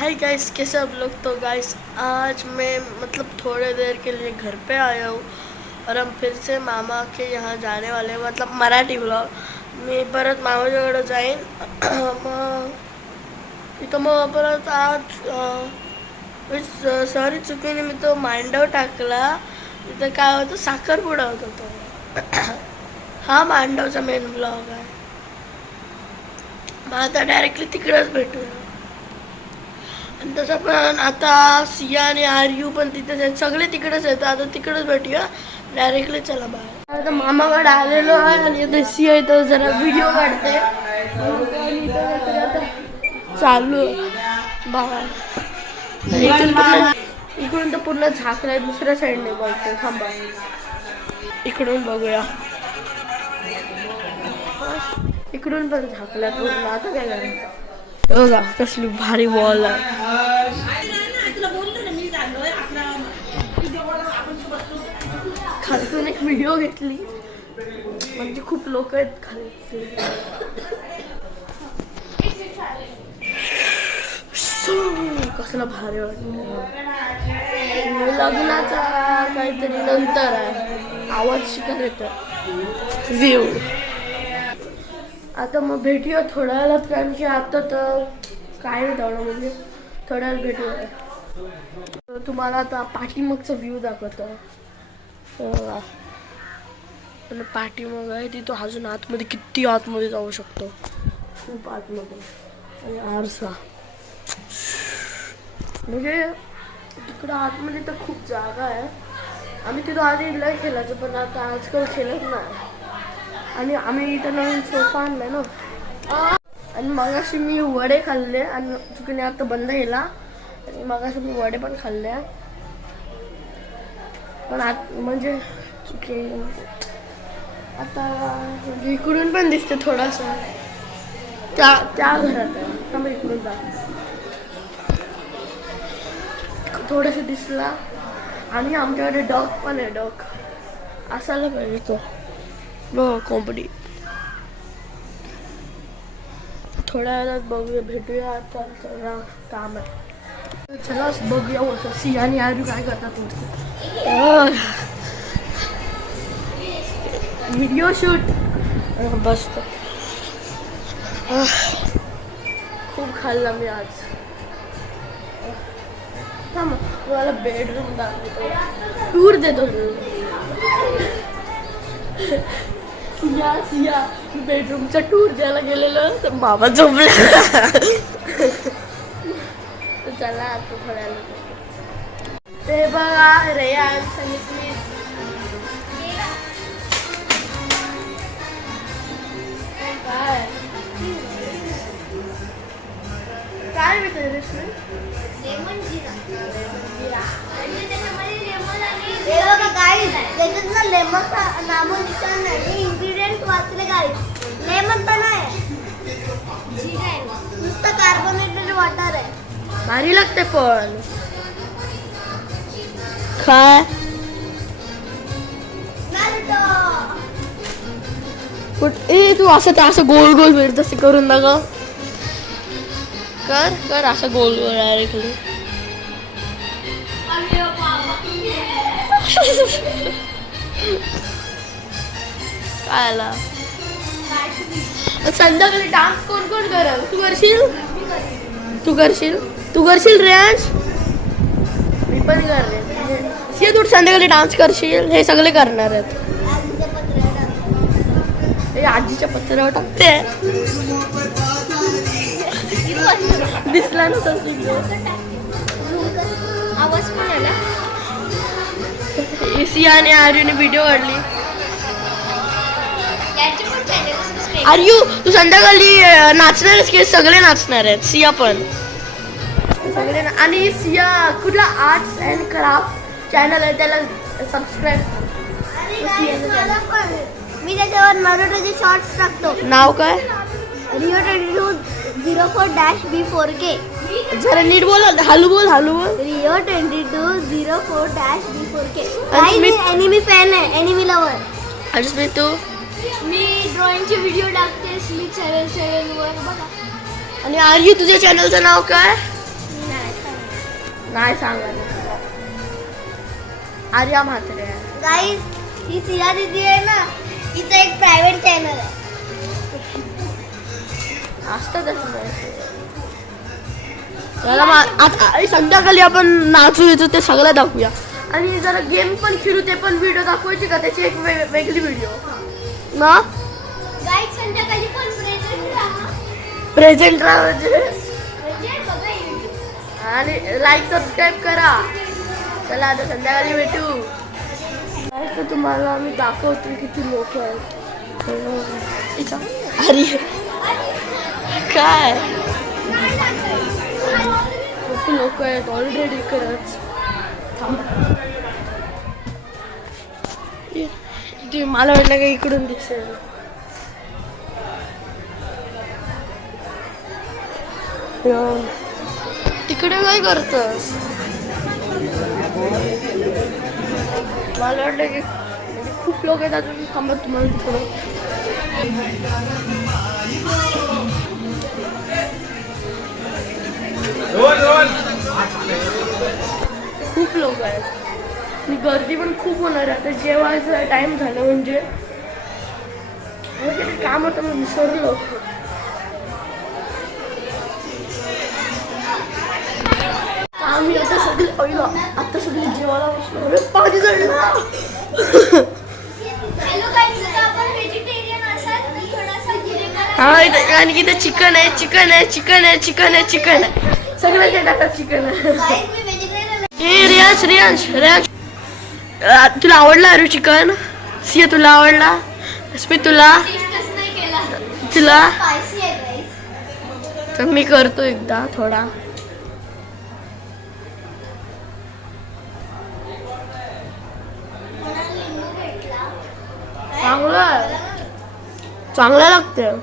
Hi guys, कैसे आप लोग। तो गाइस आज मैं थोड़े देर के लिए घर पे आया हूँ और हम फिर से मामा के यहाँ जाने वाले हैं, मराठी ब्लॉग. मी परत मामाच्याकडे जाईन. मग परत आज सॉरी चुकीने मी तो मांडव टाकला. तिथं काय होतं, साखरपुडा होता तो. हा मांडवचा मेन ब्लॉग आहे. मग आता डायरेक्टली तिकडेच भेटूया. आणि तसं पण आता सिया आणि आर्यू पण तिथेच आहेत, सगळे तिकडेच आहेत. आता तिकडेच भेटूया डायरेक्टली. चला बाय. आता मामाकडे आलेलो आहे आणि आता सिया इथं जरा व्हिडिओ काढते. चालू बाय. इकडून तर पूर्ण झाकलाय, दुसऱ्या साईडने बघतो. थांबा, इकडून बघूया. इकडून पण झाकलाय पूर्ण. आता काय करायचं बघा, कसली भारी वॉल आहे. खालतून एक व्हिडिओ घेतली, म्हणजे खूप लोक आहेत खाली. कसला भारी वाटत. लग्नाचा काहीतरी नंतर आहे, आवाज शिकार येतो. व्ह्यू आता मग भेटूया थोड्या वेळात, कारण की आता तर काय नाही तेवढं, म्हणजे थोड्या वेळ भेटूया. तुम्हाला आता पाठीमागचा व्ह्यू दाखवतो. पाठीमाग आहे तिथं, अजून आतमध्ये किती आतमध्ये जाऊ शकतो, खूप आतमध्ये. आणि आरसा म्हणजे तिकडं आतमध्ये तर खूप जागा आहे. आम्ही तिथं आधी लय खेळायचो, पण आता आजकाल खेळत नाही. आणि आम्ही इथं नवीन सोफा आणलाय ना. आणि मगाशी मी वडे खाल्ले आणि चुकीने आता बंद केला. आणि मगाशी मी वडे पण खाल्ले, पण म्हणजे चुकी आता इकडून पण दिसते थोडासा. त्या घरात आहे, मग इकडून थोडंसं दिसला. आणि आमच्याकडे डॉग पण आहे. डॉग असायला पाहिजे तो. कोंबडी. थोड्या वेळात बघूया, भेटूया. आता थोडा काम आहे, चला बघूया. होतं सिया आणि आर्यू काय करतात. व्हिडिओ शूट बसतो. खूप खाल्ला मी आज. तुम्हाला बेडरूम दाखवतो, टूर देतो. सिया बेडरूमचा टूर द्यायला गेलेलो तर बाबा झोपला. चला आता थोड्या ते बघा, रेयान स्मिथ. काय भेटत लेमन जिरा. त्याच्यात ना लेमनचा नामोनिशान नाही. इंग्रेडियंट वाचले काय, लेमन पण आहे, जिरा आहे, नुसतं कार्बोनेटेड वॉटर आहे. भारी लागते पण. काय तू असं गोल गोल भेट तसे करून दाखव. कर असं गोल गोल डायरेक्टली. काय आला. संध्याकाळी डान्स कोण करेल. तू करशील रेंज. मी पण करते. तू संध्याकाळी डान्स करशील. हे सगळे करणार आहेत. हे आजीच्या पत्रावर टाकते. दिसला ना आवाज पण आला. सिया आणि आर्यूने व्हिडिओ काढली. आर्यू तू संध्याकाळी नाचणार आहेस की सगळे नाचणार आहेत. सिया पण सगळे. आणि सिया कुठला आर्ट्स अँड क्राफ्ट चॅनल आहे, त्याला सबस्क्राईब कर. मी त्याच्यावर नारुतोचे शॉर्ट्स टाकतो. नाव काय. Rio 2204-B4K. जरा नीट बोल, हलू बोल. Rio 2204-B4K. मी एनिमी फॅन आहे, एनिमी लवर. आणि तू. मी ड्रॉइंगचे व्हिडिओ टाकते स्लिक 7 वर बघा. आणि आर्यू तुझ्या चॅनलचं नाव काय. नाही सांगायचं. आर्या म्हात्रे आहे. गाईज ही सिया दीदी आहे ना, तिचं एक प्रायव्हेट चॅनल आहे. असतं चला आता संध्याकाळी आपण नाचू येतो ते सगळं दाखवूया आणि जरा गेम पण खेळू ते पण व्हिडिओ दाखवायची का त्याची एक वेगळी व्हिडिओ ना. गाईज संध्याकाळी पण प्रेझेंट राहा म्हणजे बघा YouTube. आणि लाईक सबस्क्राईब करा. चला आता संध्याकाळी भेटू. तर तुम्हाला मी दाखवतो किती लोक आहेत. अरे काय खूप लोक आहेत ऑलरेडी इकडंच. मला वाटलं का इकडून दिसेल. तिकडे काय करतस. मला वाटलं की म्हणजे खूप लोक आहेत अजून थांबत तुम्हाला थोडं. खूप लोक आहेत आणि गर्दी पण खूप होणार आहे. आता जेवायचं टाइम झालं म्हणजे काम होतं मी विसरलो. आम्ही आता सगळे पहिलं आता सगळे जेवायला बसलो. अरे पाणी जळलं. हा आणि किती चिकन आहे चिकन आहे चिकन आहे चिकन आहे चिकन आहे सगळं ते टाकतात चिकन आहे. ए रियांश रियांश रियांश तुला आवडला अरे चिकन. सिया तुला आवडला. स्मित तुला तुला तर मी करतो एकदा थोडा. चांगलं चांगलं लागतं.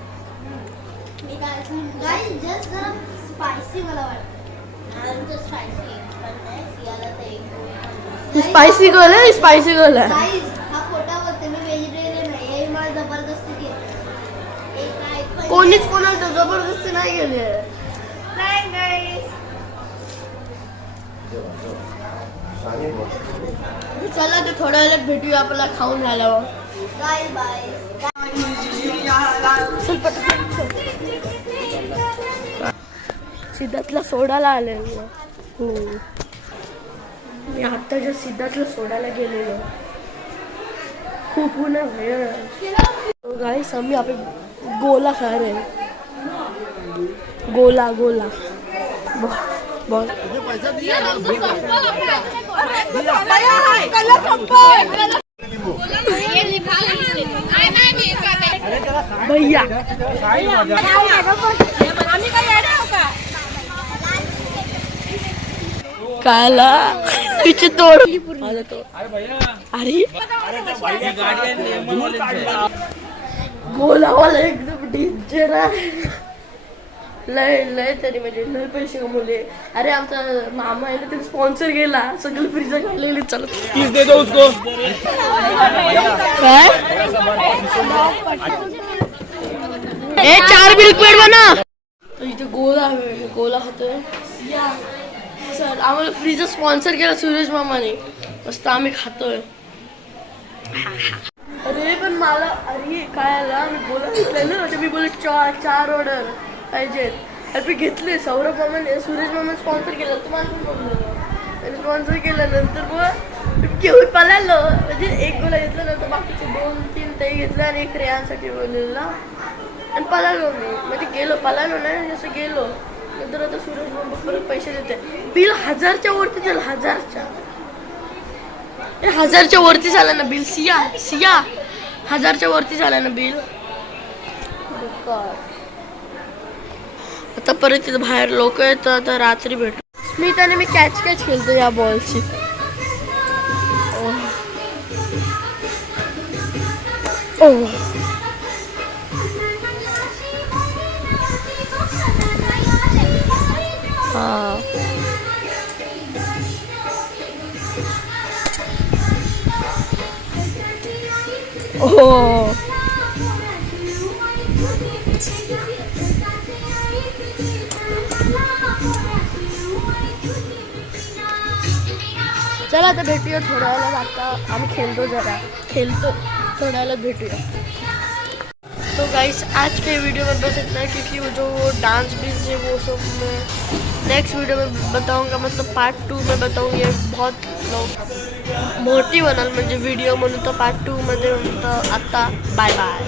स्पायसी गर्ल आहे स्पायसी गर्ल आहे. कोणीच कोणाला जबरदस्ती नाही केली. चला ते थोड्या वेळात भेटूया आपल्याला खाऊन झाल्यावर. सिद्धार्थला सोडायला आलेलो. हो मी आत्ताच्या सिद्धार्थला सोडायला गेलेलो. खूप ऊन आहे गाईस. आम्ही आपण गोला खा रहे. गोला गोला बोल. भैया काला तिची तोड. अरे गोलावाला एकदम डेंजर आहे. लय लय तरी म्हणजे लय पैसे कमवले. अरे आमचा मामा आहे ना त्याने स्पॉन्सर केला सगळं फ्रीजर खायला चालत. दे दो उसको. काय ए 4 बिल पेड बना. इथे गोला गोला होतं. सर आम्हाला फ्रीजर स्पॉन्सर केला सुरेश मामाने. मस्त आम्ही खातोय. अरे पण मला अरे काय आला मी बोलत घेतलं ना तर मी बोलत 4 ऑर्डर पाहिजेत. तर मी घेतले. सौरभ मामाने सुरेश मामाने स्पॉन्सर केलं. तुम्हाला पण बोललो त्याने स्पॉन्सर केल्यानंतर मग घेऊन पळालो. म्हणजे एक गोला घेतला नंतर बाकीचे 2-3 ते घेतलं आणि एक रेयांसाठी बोललेला आणि पळालो मी. म्हणजे गेलो पळालो नाही जसं गेलो नंतर आता सुरेश मामा परत पैसे देते. बिल 1000च्या वरती झालं. 1000च्या वरती झालं ना बिल. सिया सिया 1000च्या वरती झालं ना बिल. आता परत तिथं बाहेर लोक आहेत. आता रात्री भेटू. स्मित आणि मी कॅच खेळतो या बॉलची. हा ओ चला आता भेटूया थोड्या वेळात. आता आम्ही खेलतो थोड्या वेळात भेटूया. तो गाइस आज के वीडियो में बस इतना है, क्योंकि वो जो डांस बीन्स है वो सब मैं नेक्स्ट वीडियो में बताऊंगा. मतलब पार्ट 2 में बताऊंगी. बहुत मोठी बनाल म्हणजे व्हिडिओ म्हणून तर पार्ट 2 मध्ये. आता बाय बाय.